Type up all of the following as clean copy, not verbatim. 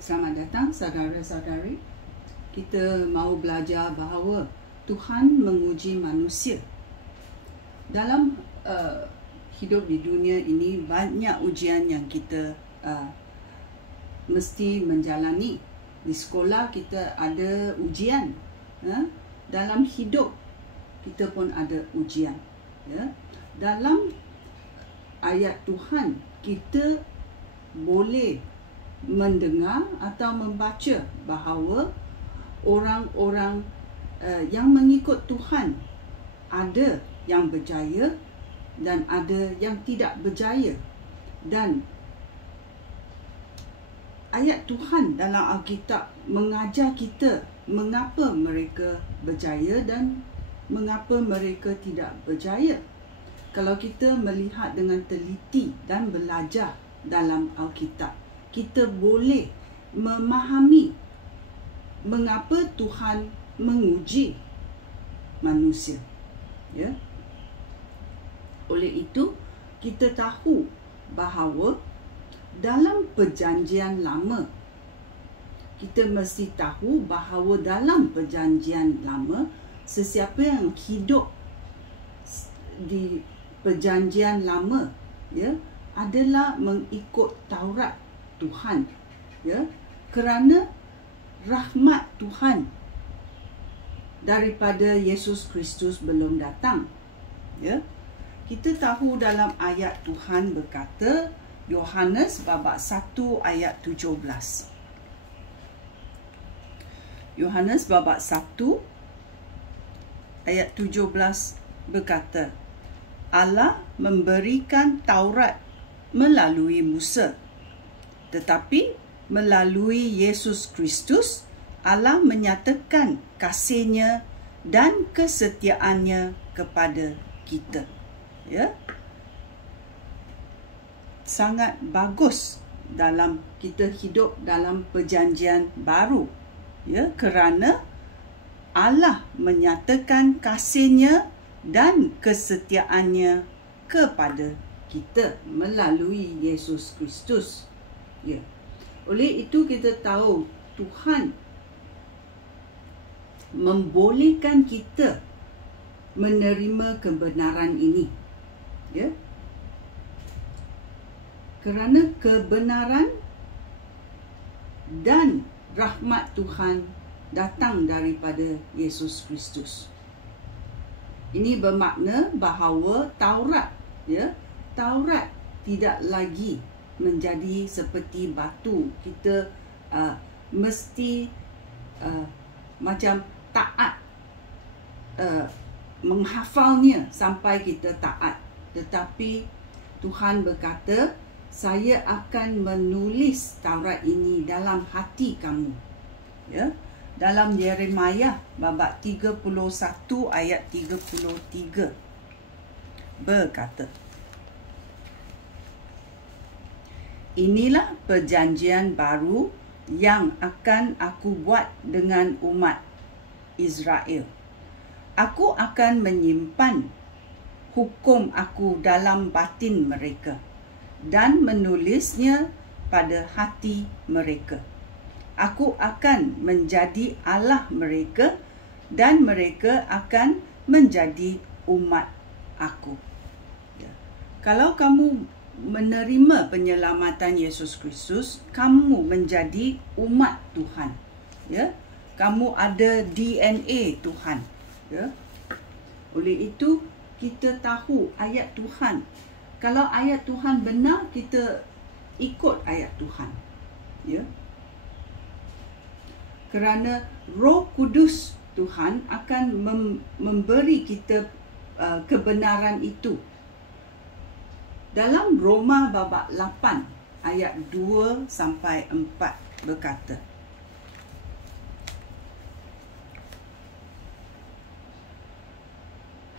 Selamat datang saudara-saudari. Kita mau belajar bahawa Tuhan menguji manusia. Dalam hidup di dunia ini banyak ujian yang kita mesti menjalani. Di sekolah kita ada ujian. Dalam hidup kita pun ada ujian. Dalam ayat Tuhan kita boleh mendengar atau membaca bahawa orang-orang yang mengikut Tuhan ada yang berjaya dan ada yang tidak berjaya. Dan ayat Tuhan dalam Alkitab mengajar kita mengapa mereka berjaya dan mengapa mereka tidak berjaya. Kalau kita melihat dengan teliti dan belajar dalam Alkitab, kita boleh memahami mengapa Tuhan menguji manusia. Oleh itu, kita tahu bahawa dalam Perjanjian Lama, kita mesti tahu bahawa dalam Perjanjian Lama, sesiapa yang hidup di Perjanjian Lama adalah mengikut Taurat Tuhan, kerana rahmat Tuhan daripada Yesus Kristus belum datang. Kita tahu dalam ayat Tuhan berkata, Yohanes babak 1 ayat 17. Yohanes babak 1 ayat 17 berkata, Allah memberikan Taurat melalui Musa, tetapi melalui Yesus Kristus Allah menyatakan kasih-Nya dan kesetiaannya kepada kita. Sangat bagus dalam kita hidup dalam Perjanjian Baru, kerana Allah menyatakan kasih-Nya dan kesetiaannya kepada kita melalui Yesus Kristus. Oleh itu kita tahu Tuhan membolehkan kita menerima kebenaran ini. Kerana kebenaran dan rahmat Tuhan datang daripada Yesus Kristus. Ini bermakna bahawa Taurat tidak lagi menjadi seperti batu. Kita mesti macam taat, menghafalnya sampai kita taat. Tetapi Tuhan berkata, saya akan menulis Taurat ini dalam hati kamu. Dalam Yeremia babak 31 ayat 33 berkata, inilah perjanjian baru yang akan aku buat dengan umat Israel. Aku akan menyimpan hukum aku dalam batin mereka dan menulisnya pada hati mereka. Aku akan menjadi Allah mereka dan mereka akan menjadi umat aku. Kalau kamu menerima penyelamatan Yesus Kristus, kamu menjadi umat Tuhan. Kamu ada DNA Tuhan. Oleh itu kita tahu ayat Tuhan. Kalau ayat Tuhan benar, kita ikut ayat Tuhan. Kerana Roh Kudus Tuhan akan memberi kita kebenaran itu. Dalam Roma babak 8 ayat 2 sampai 4 berkata,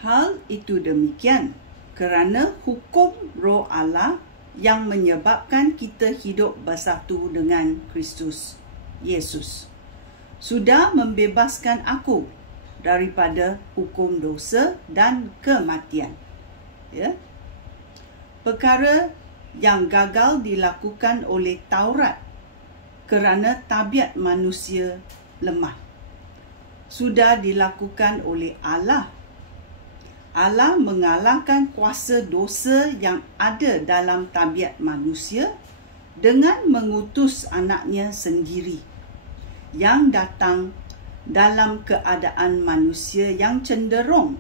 hal itu demikian kerana hukum Roh Allah yang menyebabkan kita hidup bersatu dengan Kristus Yesus sudah membebaskan aku daripada hukum dosa dan kematian. Perkara yang gagal dilakukan oleh Taurat kerana tabiat manusia lemah. Sudah dilakukan oleh Allah. Allah mengalahkan kuasa dosa yang ada dalam tabiat manusia dengan mengutus anaknya sendiri yang datang dalam keadaan manusia yang cenderung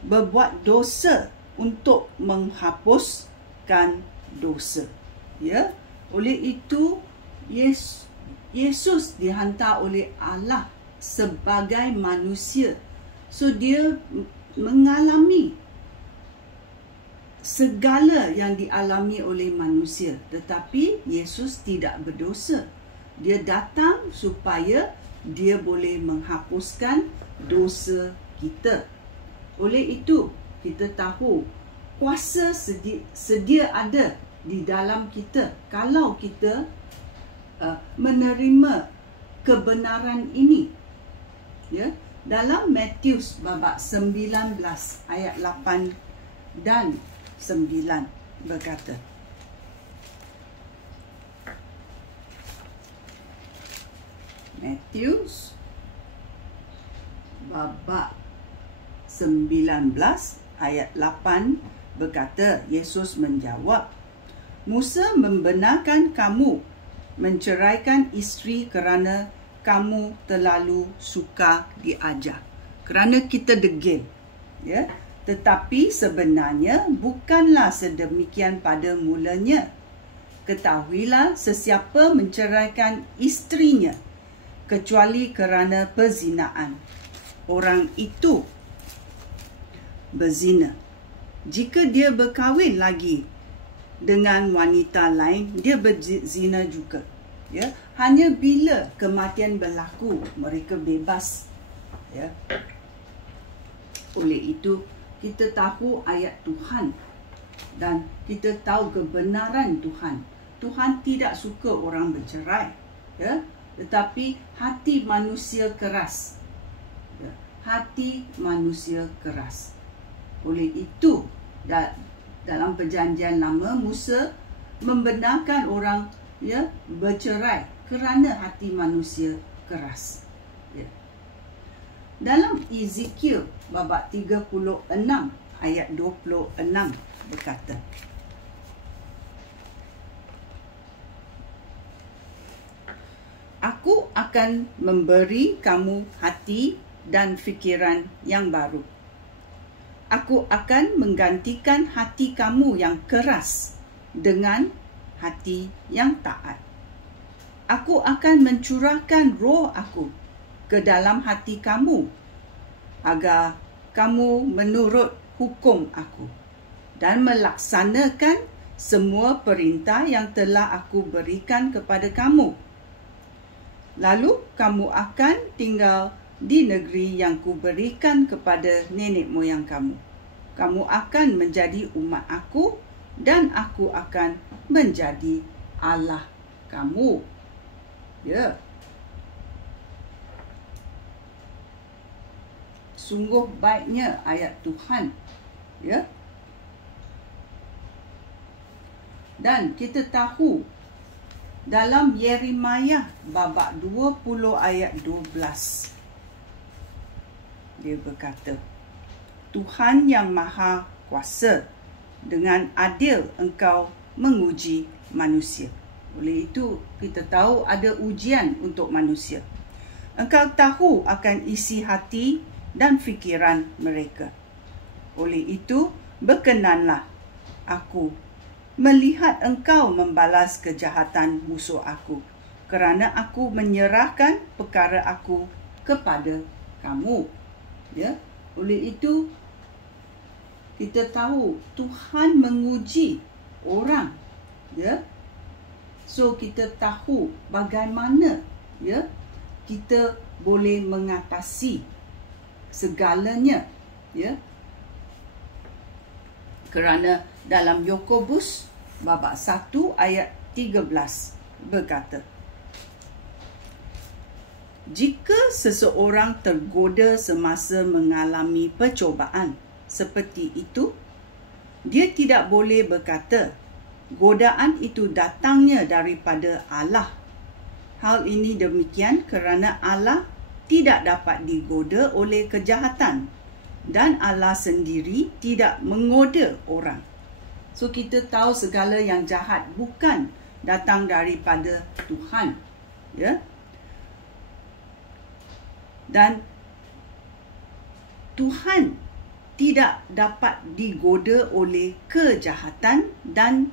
berbuat dosa untuk menghapuskan dosa. Ya, oleh itu Yesus dihantar oleh Allah sebagai manusia. So dia mengalami segala yang dialami oleh manusia, tetapi Yesus tidak berdosa. Dia datang supaya dia boleh menghapuskan dosa kita. Oleh itu, kita tahu kuasa sedia ada di dalam kita kalau kita menerima kebenaran ini. Ya, dalam Matius babak 19 ayat 8 dan 9 berkata, Matius babak 19 ayat 8 berkata, Yesus menjawab, Musa membenarkan kamu menceraikan isteri kerana kamu terlalu suka diajar, kerana kita degil, ya. Tetapi sebenarnya bukanlah sedemikian pada mulanya. Ketahuilah, sesiapa menceraikan isterinya kecuali kerana perzinaan, orang itu berzina. Jika dia berkahwin lagi dengan wanita lain, dia berzina juga. Ya, hanya bila kematian berlaku mereka bebas. Ya. Oleh itu kita tahu ayat Tuhan dan kita tahu kebenaran Tuhan. Tuhan tidak suka orang bercerai, ya, tetapi hati manusia keras. Ya, hati manusia keras. Oleh itu dalam Perjanjian Lama, Musa membenarkan orang, ya, bercerai kerana hati manusia keras. Ya. Dalam Ezekiel babak 36 ayat 26 berkata, Aku akan memberi kamu hati dan fikiran yang baru. Aku akan menggantikan hati kamu yang keras dengan hati yang taat. Aku akan mencurahkan roh aku ke dalam hati kamu agar kamu menurut hukum aku dan melaksanakan semua perintah yang telah aku berikan kepada kamu. Lalu kamu akan tinggal di negeri yang kuberikan kepada nenek moyang kamu. Kamu akan menjadi umat aku dan aku akan menjadi Allah kamu. Ya. Sungguh baiknya ayat Tuhan. Ya. Dan kita tahu dalam Yeremia babak 20 ayat 12. Dia berkata, Tuhan yang Maha Kuasa, dengan adil engkau menguji manusia. Oleh itu, kita tahu ada ujian untuk manusia. Engkau tahu akan isi hati dan fikiran mereka. Oleh itu, berkenanlah aku melihat engkau membalas kejahatan musuh aku, kerana aku menyerahkan perkara aku kepada kamu. Ya, oleh itu kita tahu Tuhan menguji orang. Ya, so kita tahu bagaimana, ya, kita boleh mengatasi segalanya. Ya, kerana dalam Yakobus babak 1 ayat 13 berkata, jika seseorang tergoda semasa mengalami percobaan seperti itu, dia tidak boleh berkata, godaan itu datangnya daripada Allah. Hal ini demikian kerana Allah tidak dapat digoda oleh kejahatan dan Allah sendiri tidak menggoda orang. So kita tahu segala yang jahat bukan datang daripada Tuhan, ya. Dan Tuhan tidak dapat digoda oleh kejahatan dan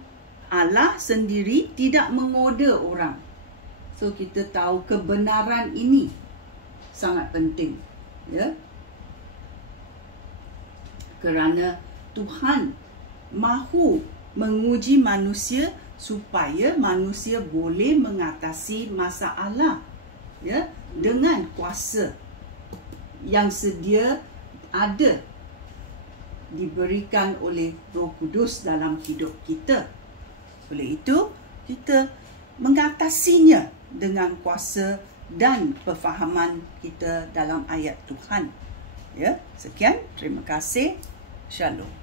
Allah sendiri tidak menggoda orang. So kita tahu kebenaran ini sangat penting, ya. Kerana Tuhan mahu menguji manusia supaya manusia boleh mengatasi masalah, ya, dengan kuasa yang sedia ada diberikan oleh Roh Kudus dalam hidup kita. Oleh itu, kita mengatasinya dengan kuasa dan perfahaman kita dalam ayat Tuhan. Ya, sekian, terima kasih. Shalom.